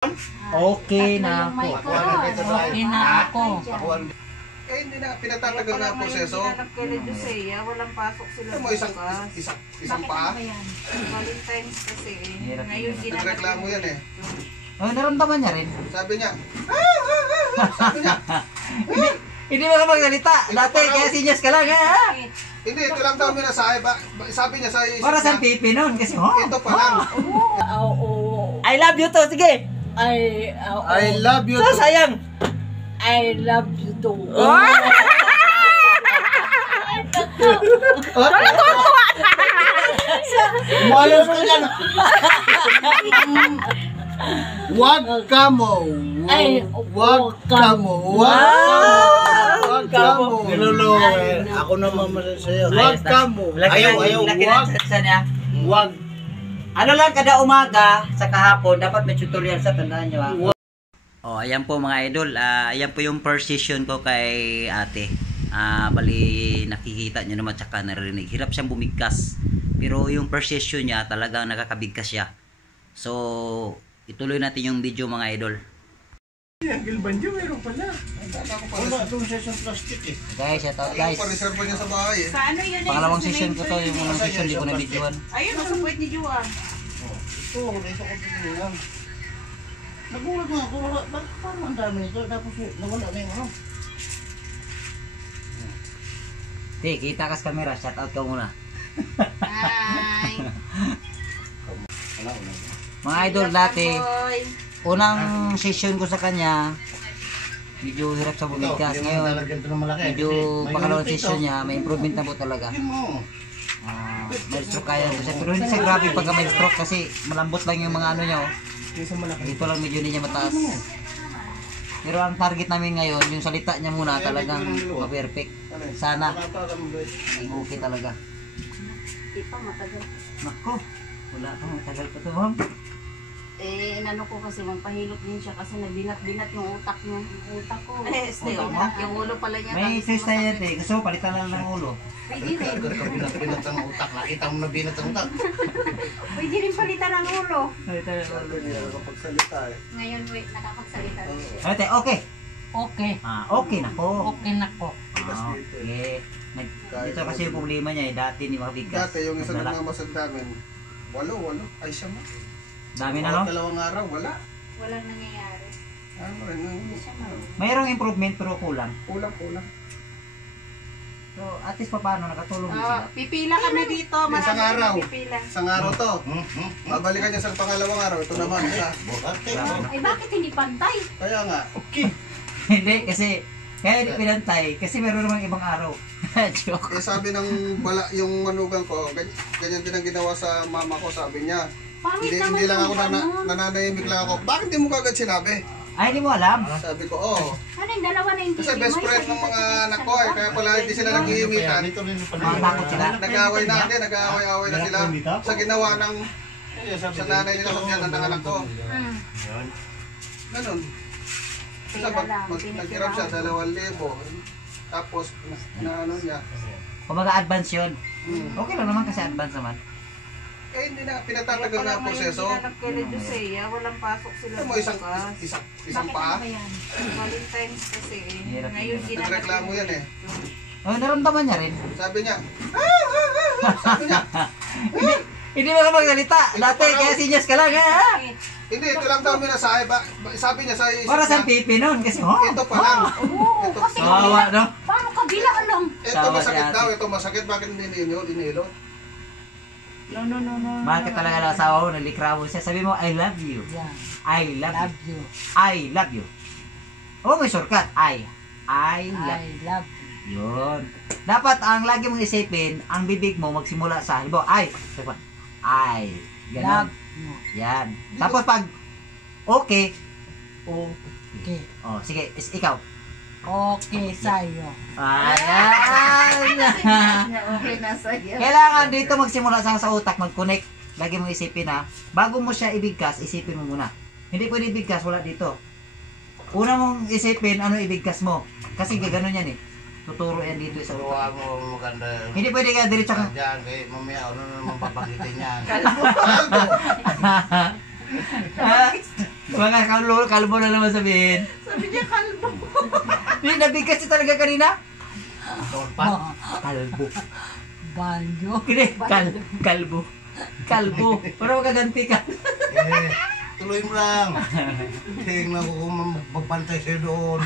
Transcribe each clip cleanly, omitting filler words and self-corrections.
Okay na ako. Okay na ako. Eh, hindi na, pinatatagal na ang proseso. Kailan Josea, walang pasok sila Mo isang pa. Valentine's kasi. Ngayon Nagreklamo yan eh. Oh, naramdaman niya rin. Sabi niya, sabi niya, Hindi mo ka magsalita. Dati, kaya sinyas ka lang ha. hindi, ito lang daw minasahe. Sabi niya sa isip Para sa niya, pipi nun. Kasi ito pa lang. I love you to. Sige. I love you So, too. sayang. I love you too. Umayos ka dyan. Wag ka mo. Wag ka mo. Wag ka mo. Nilolo, ako naman masasaya. Wag ka mo. Ayaw, Wag. Wag. Ano lang kada umaga sa kahapon, dapat may tutorial sa tandaan nyo ha. Oh, ayan po mga idol. Ayan po yung first session ko kay ate. Bali nakikita nyo naman tsaka narinig. Hirap siyang bumigkas. Pero yung first session niya talagang nakakabigkas siya. So, ituloy natin yung video mga idol. Ang Gilbanjo, meron pala. Wala, itong session plastic eh. Guys, shout out guys. Pa-reserve pa niya sa bahay eh. Sa ano yun? Pangalawang session ko to. Yung unang session di ko na videoan. Ayun, nasa puwet ni Juan. Ito, dito ko dito yan. Nagulat nga ako, bakit parang ang dami ito? Tapos nawala na yung ano. Hey, kita ka sa camera. Shout out ka muna. Hi! Mga idol dati, unang session ko sa kanya, medyo hirap sa bumigkas. Ngayon, medyo pangalawang session niya, may improvement na po talaga. May stroke kaya po siya. Pero hindi siya grabe pagka may stroke kasi malambot lang yung mga ano niya. Oh. Dito lang medyo hindi niya mataas. Pero ang target namin ngayon, yung salita niya muna talagang ma-perfect. Sana. Okay talaga. Di pa matagal. Nako, wala pa. Matagal pa ito, ma'am. Eh, inano ko kasi magpahilot din siya kasi nabinat-binat yung utak niya. Utak ko. Eh, utak. Yung ulo pala niya. May twist na yan eh. Gusto mo palitan lang ng ulo. Pwede rin. Binat ang utak, nakita mo na binat ang utak. Pwede rin palitan ang ulo. Palitan ng ulo. Hindi na nakapagsalita eh. Ngayon, wait, nakapagsalita. Ate, okay. Okay. Okay na po. Okay na ko. Okay. Dito kasi yung problema niya eh. Dati hindi makabigkas. Dati yung isa nagmamasad namin, walo. Ay siya mo. Dami na no? Dalawang araw, wala. Walang nangyayari. Ano rin, Mayroong improvement pero kulang. kulang. So, at least pa paano nakatulong din sila. Pipila kami dito. Isang araw. Pipila. Isang araw to. Babalikan niya sa pangalawang araw. Ito naman isa. Ay, bakit hindi pantay? Kaya nga. Hindi kasi kaya hindi pinantay kasi meron namang ibang araw. Joke. Eh sabi ng bala, yung manugang ko, ganyan din ang ginawa sa mama ko, sabi niya. Pangit Hindi lang ako nananahimik lang ako. Bakit di mo kagad sinabi? Ay, hindi mo alam. Sabi ko, oo. Ano yung dalawa na yung Kasi best friend ng mga anak ko eh. Kaya pala hindi sila nag-iimikan. Matakot sila. Nag-aaway nag-aaway na sila. Sa ginawa ng sa nanay nila pag yan ng anak ko. Ganun. Kasi nag-hirap siya, 2,000. Tapos, na ano niya. Kung mag-advance yun, okay lang naman kasi advance naman. Eh, hindi na, pinatatagal na ang proseso. Kailan Josea, walang pasok sila. Mo isang pa. Valentine's kasi. Ngayon Nagreklamo yan eh. Oh, naramdaman niya rin. Sabi niya, sabi niya, Hindi mo ka magsalita. Dati, kaya sinyas ka lang ha. hindi, ito lang daw minasahe. Sabi niya sa isip Para sa niya, pipi nun kasi ito pa lang. Oo, kasi Sawa, no? paano kabila lang? Ito Sawa masakit si ate. daw, ito masakit. Bakit hindi inilo? No. Mahal ka talaga ng asawa mo, nalikrawo siya. Sabi mo, I love you. Yeah. I love Love you. you. I love you. Oh, may shortcut. I love I love you. Yun. Dapat ang lagi mong isipin, ang bibig mo magsimula sa halimbawa, I. Ganon. Love you. Yan. Tapos pag okay, Okay. oh, sige, ikaw. Okay sa'yo. Ayan. Okay na sa'yo. Kailangan dito magsimula sa utak, mag-connect. Lagi mong isipin ha. Bago mo siya ibigkas, isipin mo muna. Hindi pwede ibigkas, wala dito. Una mong isipin, ano ibigkas mo. Kasi gano'n yan eh. Tuturo yan dito sa Turuan utak. mo maganda. Hindi pwede ka diretso kang... Diyan, kaya mamaya ano na naman papagitin yan. Mga kalbo na naman sabihin. Sabi niya kalbo. Hindi, nabigkas siya talaga kanina. Torpat. Kalbo. Banjo. Hindi, kalbo. Kalbo. Pero magaganti ka. Tuloy mo lang. Tingnan ko kung magpantay sa'yo doon.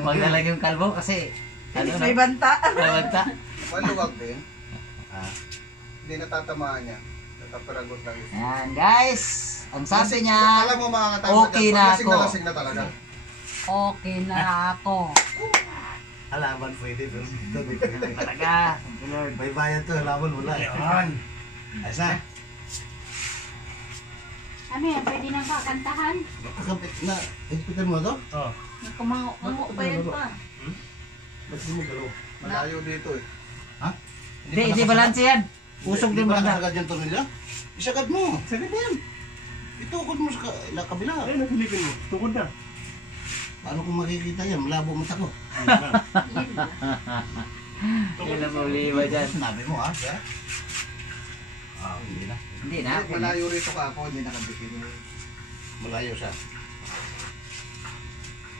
Huwag na lang yung kalbo kasi ano na? May banta. Banta. Maluwag din. Hindi natatamaan niya. Nataparagot lang yun. Yan guys. Ang sabi niya, Alam mo mga katawag okay dyan, na pag lasing ako. lasing na talaga. Okay na ako. Halaman pwede pero talaga. Thank you Lord. may bayad to, halaman wala. Yan. Asa? Ano yan? Pwede na ba kantahan? Kapit na. Higpitan mo to? Kumango pa yan pa. Ba't di mo galaw? Malayo dito eh. Hindi balance yan. Usog din ba banda. nakasagad yung tornilyo? Isagad mo. Sagad yan. Itukod mo sa kabila. Ay, nasilipin mo. Tukod na. Paano kung makikita yan? Malabo mata ko. Ilan mo lima dyan. Sinabi mo ha? Siya? Hindi na. Hindi na. Malayo rito ka ako, hindi nakabitin. Malayo siya.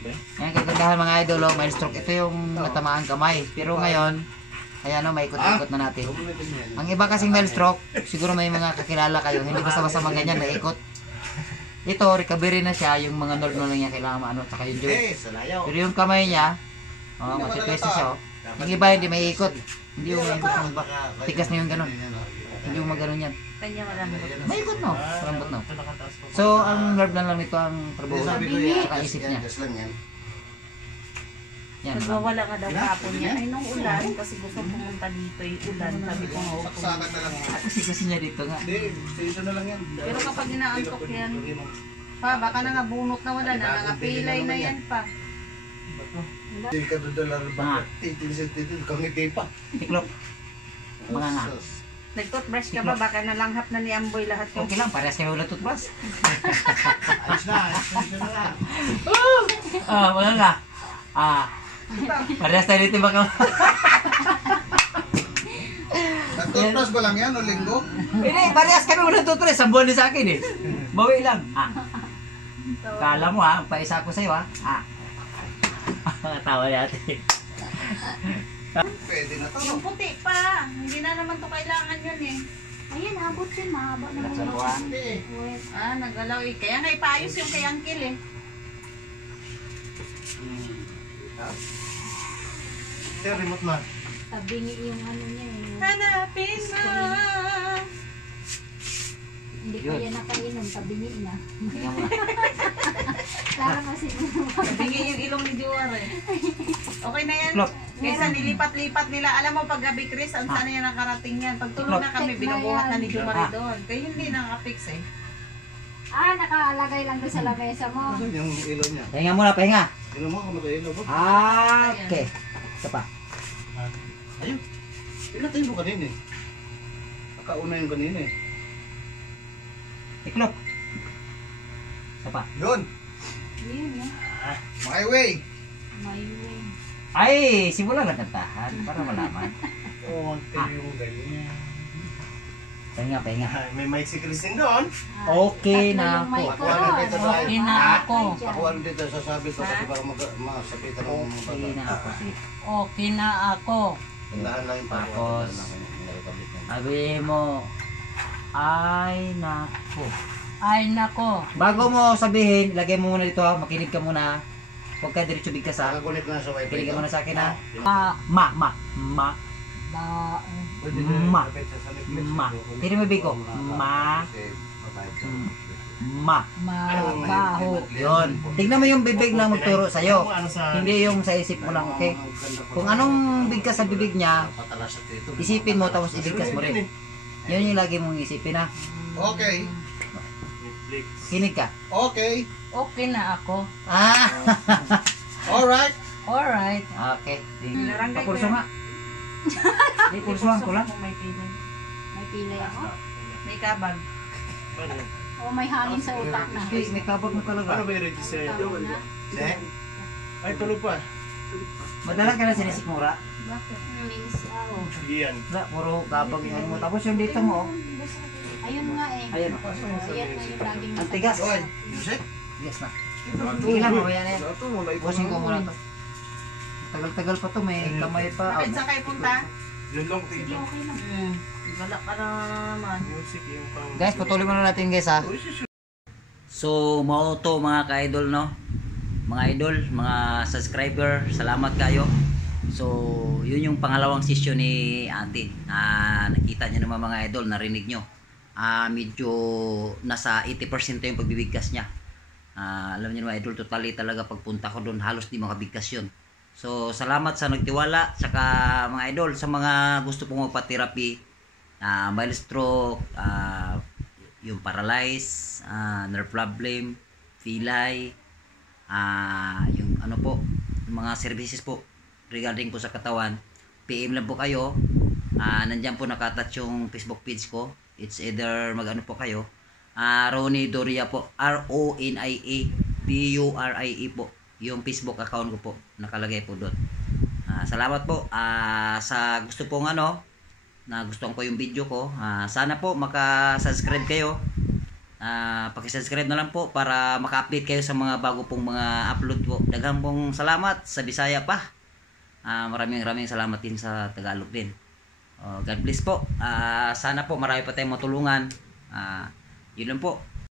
Ngayon kagandahan mga idol, oh, may stroke. Ito yung natamaan kamay. Pero ngayon, ayan o, may ikot-ikot na natin. Ang iba kasing may stroke, siguro may mga kakilala kayo, hindi basta-basta mga ganyan, naikot. Ito, recovery na siya, yung mga nerve na lang niya kailangan maano, tsaka yung joint. Salayaw. Pero yung kamay niya, oh, matitwist na siya, oh. Yung iba hindi may ikot. Hindi yung may ikot ng iba. Tigas na yung ganun. Hindi yung maganon yan. Kanya malambot. May ikot no, malambot no. So, ang nerve na lang nito ang trabaho Sabi ko yan, tsaka isip niya. just lang yan. Yan, Nagwawala nga daw kapon niya. Ay, nung ulan, kasi gusto pumunta dito yung ulan. Sabi ko nga, upo. Saksakan na lang. kasi niya dito nga. Hindi, station na lang yan. Pero kapag inaantok yan, pa, baka na nga bunot na wala na, nakapilay na yan pa. Hindi ka doon lang Ah. ba? Titil, kangiti pa. Tiklop. Mga nga. Nag-toothbrush ka ba? Baka nalanghap na ni Amboy lahat yung... Okay lang, parehas kayo ulit toothbrush. Ayos na, ayos na lang. Mga nga. Parehas tayo dito baka. Nag-toothbrush ba lang yan o linggo? Hindi, parehas kami ulit toothbrush. Sa buwan din sa akin eh. Bawi lang. Kala mo paisa ko sa'yo Tawa natin. Pwede na to. Yung puti pa. Hindi na naman to kailangan yun eh. Ayan, abot yun. Mahaba naman Sa yung buwan. Nagalaw eh. Kaya nga ipaayos yung kay Uncle eh. Kaya remote na. tabingi yung ano niya eh. Hanapin na. Hindi ko Yun. yan nakainom, tabingi na. Tingnan mo. Para kasi Bigay yung ilong ni Juar eh. Okay na yan. Tiklop. Kaysa nilipat-lipat nila. Alam mo pag gabi Chris, ang sana yan nakarating yan. Pag tulog na kami, binubuhat na ni Juar doon. Kaya hindi nakapix eh. nakalagay lang doon sa lamesa mo. Saan yung ilaw niya? Pahinga muna, pahinga. Tingnan mo kung naka-ilaw ba? Okay. Isa pa. Ayun. Pinatay mo kanina eh. Nakauna yung kanina eh. Tiklop. Isa pa. Yun. Yun My way. May way. Ay, simula lang kantahan para malaman. Oo, yung ganyan. Pahinga, pahinga. May mic si Christine doon. Okay Tatlo na yung mic ako. ko doon. Okay na ako. Ako ano dito sasabi ko kasi para masapitan ng mga Okay na bata. ako. Okay na ako. Tandaan lang yung Tapos, sabi mo, ay nako. Ay nako. Bago mo sabihin, lagay mo muna dito makinig ka muna. Huwag ka diretso bigkas Nakakunik na sa wifi. Kinig ka muna sa akin Ma. Ma. Ba. Ma. Ma. Tiri mo bigo. Ma. Ma. Mabaho. Yun. Tignan mo yung bibig na magturo sa'yo. Hindi yung sa isip mo lang, okay? Kung anong bigkas sa bibig niya, isipin mo tapos ibigkas mo rin. Yun yung lagi mong isipin na. Okay. Kinig ka. Okay. Okay na ako. Alright. Alright. Okay. Narangay ko Papulso yan. nga. Di pulsuhan ko lang. May pilay. May pilay ako. May kabag. O may hangin sa utak na. Okay, may kabag mo talaga. Ano ba yung register? Tama na. Ay, tuloy pa. Madala ka na sinisikmura. Bakit? Means, Sige yan. Wala, puro kabag yung ano mo. Tapos yung dito mo, Ayun nga eh. Ayun. Ayan na yung laging Ang tigas. Oy, music? Yes na. Sige lang, mamaya na yan. Busin ko muna to. Tagal-tagal pa to, may kamay pa. Bakit sa kayo punta? Yun lang, Sige, tignan. okay lang. Wala ka na naman. Music yung pang... Guys, patuloy muna natin guys ha. So, mao to mga ka-idol no. Mga idol, mga subscriber, salamat kayo. So, yun yung pangalawang session ni ate. Nakita niyo naman mga idol, narinig nyo. Medyo nasa 80% yung pagbibigkas niya. Alam niyo naman idol, totally talaga pagpunta ko doon, halos di makabigkas yun. So, salamat sa nagtiwala. Saka mga idol, sa mga gusto pong magpa-therapy, mild stroke, yung paralyze, nerve problem, pilay, yung ano po, mga services po regarding po sa katawan, PM lang po kayo. Nandiyan po nakatouch yung Facebook page ko. It's either mag-ano po kayo, Ronnie Doria po, RONIA DURIE po yung Facebook account ko po, nakalagay po doon. Salamat po sa gusto pong ano, na gustuhan ko yung video ko. Sana po maka-subscribe kayo. Paki-subscribe na lang po para maka-update kayo sa mga bago pong mga upload po. Daghang pong salamat sa Bisaya pa. Maraming salamat din sa Tagalog din. God bless po. Sana po marami pa tayong matulungan. Yun lang po.